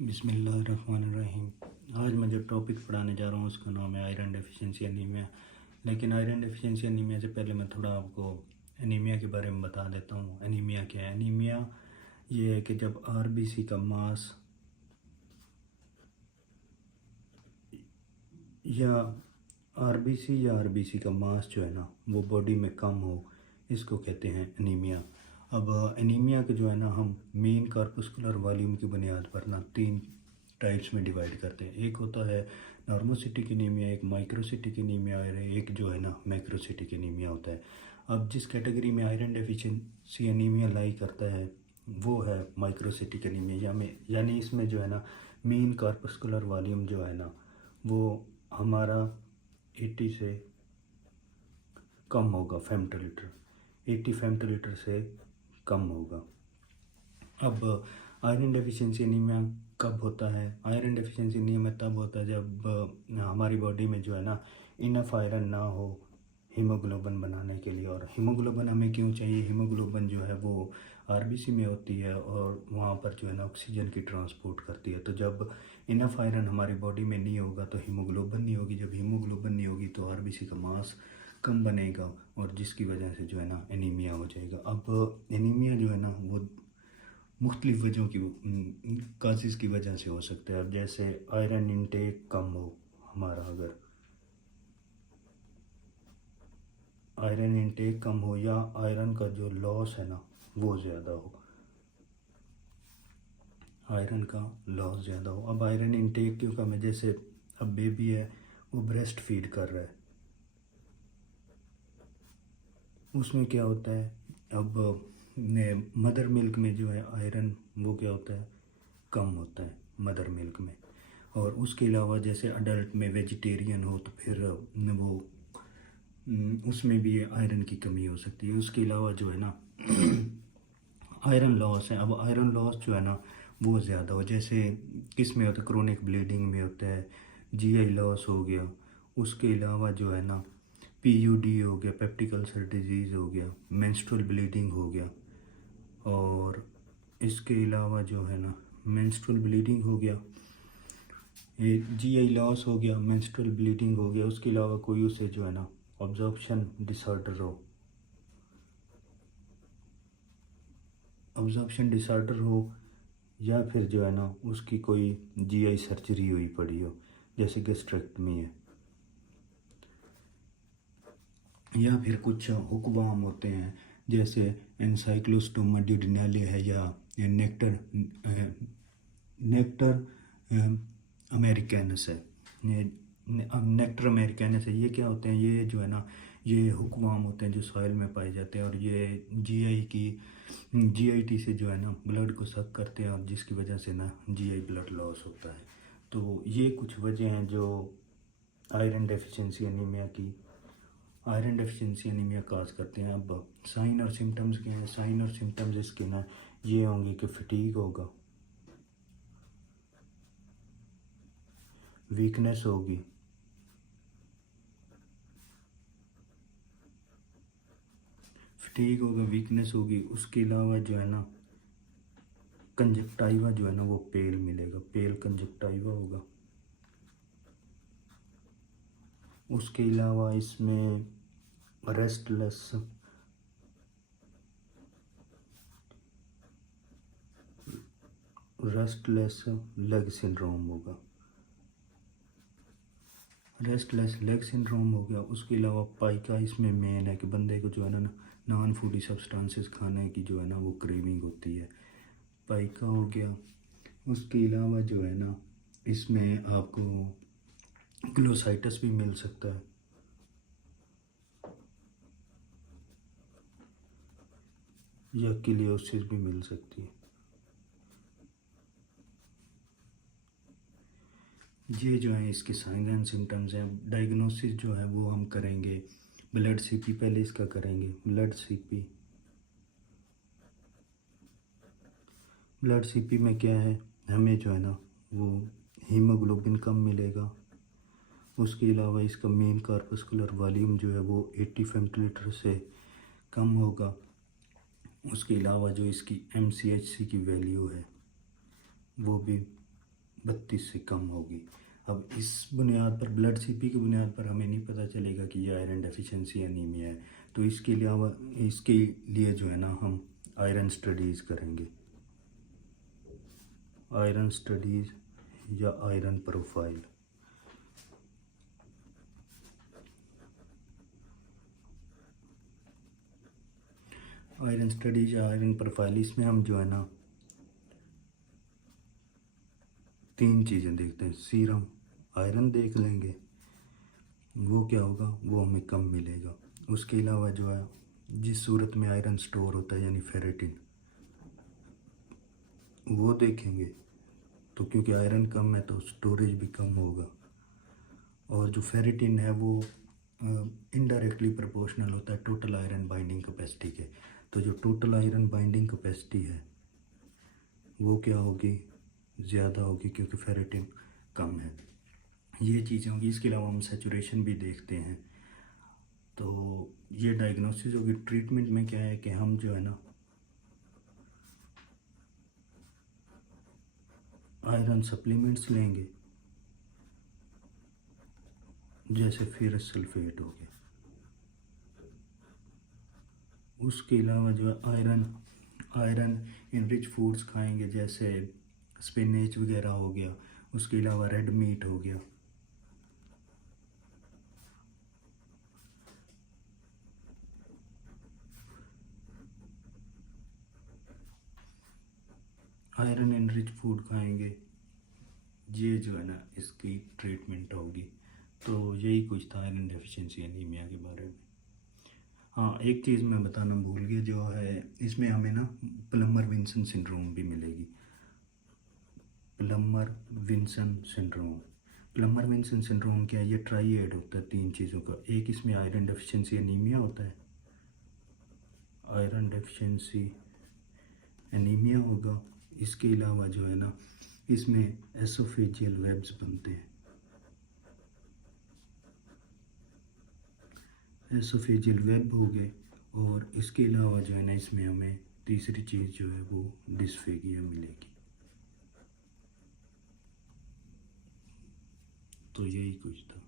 बिस्मिल्लाहिर्रहमानिर्रहीम। आज मैं जो टॉपिक पढ़ाने जा रहा हूँ उसका नाम है आयरन डेफिशिएंसी एनीमिया। लेकिन आयरन डेफिशिएंसी एनीमिया से पहले मैं थोड़ा आपको एनीमिया के बारे में बता देता हूँ। एनीमिया क्या है? एनीमिया ये है कि जब आरबीसी का मास या आरबीसी का मास जो है ना वो बॉडी में कम हो, इसको कहते हैं एनीमिया। अब एनीमिया के जो है ना हम मेन कार्पस्कुलर वॉल्यूम की बुनियाद पर ना तीन टाइप्स में डिवाइड करते हैं। एक होता है नॉर्मोसिटिक एनीमिया, एक माइक्रोसिटिक एनीमिया और एक जो है ना मैक्रोसिटिक एनीमिया होता है। अब जिस कैटेगरी में आयरन डेफिशिएंसी एनीमिया लाई करता है वो है माइक्रोसिटिक एनीमिया, यानी इसमें जो है ना मेन कार्पस्कुलर वॉल्यूम जो है ना वो हमारा 80 से कम होगा, फेमटोलीटर 80 फेमटोलीटर से कम होगा। अब आयरन डेफिशिएंसी एनीमिया कब होता है? आयरन डेफिशिएंसी एनीमिया तब होता है जब हमारी बॉडी में जो है ना इनफ आयरन ना हो हीमोग्लोबिन बनाने के लिए। और हीमोग्लोबिन हमें क्यों चाहिए? हीमोग्लोबिन जो है वो आरबीसी में होती है और वहाँ पर जो है ना ऑक्सीजन की ट्रांसपोर्ट करती है। तो जब इनफ आयरन हमारी बॉडी में नहीं होगा तो हीमोग्लोबिन नहीं होगी। जब हीमोग्लोबिन नहीं होगी तो आरबीसी का मास कम बनेगा और जिसकी वजह से जो है ना एनीमिया हो जाएगा। अब एनीमिया जो है ना वो मुख्तलिफ़ वजहों की काजिज़ की वजह से हो सकता है। अब जैसे आयरन इंटेक कम हो हमारा, अगर आयरन इंटेक कम हो या आयरन का जो लॉस है ना वो ज़्यादा हो, आयरन का लॉस ज़्यादा हो। अब आयरन इंटेक क्यों कम है? जैसे अब बेबी है वो ब्रेस्ट फीड कर रहा है, उसमें क्या होता है अब मदर मिल्क में जो है आयरन वो क्या होता है, कम होता है मदर मिल्क में। और उसके अलावा जैसे अडल्ट में वेजिटेरियन हो तो फिर वो उसमें भी आयरन की कमी हो सकती है। उसके अलावा जो है ना आयरन लॉस है। अब आयरन लॉस जो है ना वो ज़्यादा हो, जैसे किस में होता है, क्रोनिक ब्लीडिंग में होता है, जीआई लॉस हो गया। उसके अलावा जो है ना पीयूडी हो गया, पेप्टिक अल्सर डिजीज़ हो गया, मेंस्ट्रुअल ब्लीडिंग हो गया। और इसके अलावा जो है ना मेंस्ट्रुअल ब्लीडिंग हो गया, ये जीआई लॉस हो गया, मेंस्ट्रुअल ब्लीडिंग हो गया। उसके अलावा कोई उसे जो है ना ऑब्जॉर्प्शन डिसऑर्डर हो, ऑब्जॉर्प्शन डिसऑर्डर हो या फिर जो है ना उसकी कोई जीआई सर्जरी हुई पड़ी हो, जैसे गैस्ट्रेक्टमी है, या फिर कुछ हुक्बाम होते हैं जैसे एनसाइक्लोस्टोमा ड्यूडेनाले है या नेक्टर नेक्टर अमेरिकैनस है। ये नेक्टर अमेरिकैनस है। ये क्या होते हैं? ये जो है ना ये हुक्माम होते हैं जो सॉइल में पाए जाते हैं और ये जीआईटी से जो है ना ब्लड को सक करते हैं और जिसकी वजह से ना जीआई ब्लड लॉस होता है। तो ये कुछ वजह हैं जो आयरन डेफिशिएंसी एनीमिया काज करते हैं। अब साइन और सिम्टम्स क्या हैं? साइन और सिम्टम्स इसके ना ये होंगे कि फटीग होगा, वीकनेस होगी, फटीग होगा, वीकनेस होगी। उसके अलावा जो है ना कंजक्टाइवा जो है ना वो पेल मिलेगा, पेल कंजक्टाइवा होगा। उसके अलावा इसमें रेस्टलेस लेग सिंड्रोम होगा, रेस्टलेस लेग सिंड्रोम हो गया। उसके अलावा पाइका इसमें मेन है कि बंदे को जो है ना नॉन फूडी सब्सटेंसेस खाने की जो है ना वो क्रेविंग होती है, पाइका हो गया। उसके अलावा जो है ना इसमें आपको ग्लोसाइटस भी मिल सकता है, या किलियोसिस भी मिल सकती है। ये जो है इसके साइन एंड सिम्टम्स हैं। डायग्नोसिस जो है वो हम करेंगे ब्लड सीपी, पहले इसका करेंगे ब्लड सीपी में क्या है, हमें जो है ना वो हीमोग्लोबिन कम मिलेगा। उसके अलावा इसका मेन कार्पस्कुलर वॉल्यूम जो है वो 80 फेमटोलीटर से कम होगा। उसके अलावा जो इसकी MCHC की वैल्यू है वो भी 32 से कम होगी। अब इस बुनियाद पर ब्लड सीपी की बुनियाद पर हमें नहीं पता चलेगा कि ये आयरन डेफिशिएंसी एनीमिया है। तो इसके लिए जो है ना हम आयरन स्टडीज़ करेंगे, आयरन स्टडीज़ या आयरन प्रोफाइल। आयरन स्टडीज या आयरन प्रोफाइल, इसमें हम जो है ना 3 चीज़ें देखते हैं। सीरम आयरन देख लेंगे, वो क्या होगा, वो हमें कम मिलेगा। उसके अलावा जो है जिस सूरत में आयरन स्टोर होता है यानी फेरेटिन, वो देखेंगे। तो क्योंकि आयरन कम है तो स्टोरेज भी कम होगा। और जो फेरेटिन है वो इनडायरेक्टली प्रोपोर्शनल होता है टोटल आयरन बाइंडिंग कैपेसिटी के। तो जो टोटल आयरन बाइंडिंग कैपेसिटी है वो क्या होगी, ज़्यादा होगी, क्योंकि फेरेटिन कम है। ये चीज़ें होंगी। इसके अलावा हम सेचुरेशन भी देखते हैं। तो ये डायग्नोसिस होगी। ट्रीटमेंट में क्या है कि हम जो है ना आयरन सप्लीमेंट्स लेंगे, जैसे फेरस सल्फेट हो गया। उसके अलावा जो है आयरन इनरिच फूड्स खाएंगे, जैसे स्पिनच वगैरह हो गया। उसके अलावा रेड मीट हो गया। आयरन इनरिच फूड खाएंगे, ये जो है ना इसकी ट्रीटमेंट होगी। तो यही कुछ था आयरन डेफिशिएंसी एनीमिया के बारे में। हाँ, एक चीज़ मैं बताना भूल गया, जो है इसमें हमें ना प्लमर विंसन सिंड्रोम भी मिलेगी। Plummer Vinson syndrome, Plummer Vinson syndrome क्या है, ये ट्राइएड होता है 3 चीज़ों का। एक इसमें आयरन डेफिशिएंसी एनीमिया होता है, आयरन डेफिशिएंसी एनीमिया होगा। इसके अलावा जो है ना इसमें एसोफेजियल वेब्स बनते हैं, एसोफेजियल वेब हो गए। और इसके अलावा जो है ना इसमें हमें तीसरी चीज़ जो है वो डिस्फेगिया मिलेगी। तो यही कुछ था।